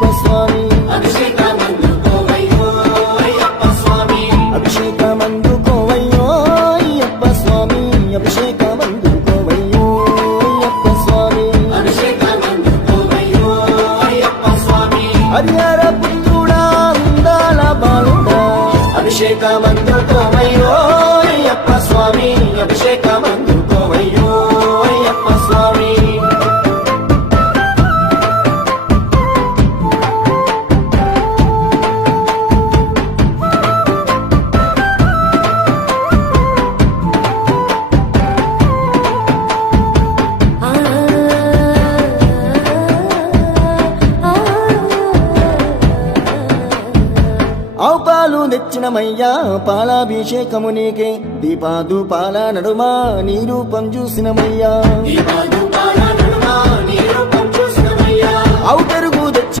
అయ్యప్ప స్వామి అభిషేకమందుకోవయ్యో అయ్యప్ప స్వామి అభిషేకమందుకోవయ్యో అయ్యప్ప స్వామి అభిషేకమందుకోవయ్యో అయ్యప్ప స్వామి అభిషేకమందుకోవయ్యో అయ్యప్ప స్వామి హరిహర పుత్రుడా అందాల బాలుడా అభిషేకమందుకోవయ్యో అయ్యప్ప స్వామి అభిషేకమందుకోవయ్యో అయ్యప్ప స్వామి ఆవు పాలు తెచ్చినమయ్యా పాలాభిషేకము నీకే దీపాదుపాల నడుమా నీ రూపం చూసినమయ్యా దీపాలు పాల నడుమ నీ రూపం చూసినమయ్యా ఆవు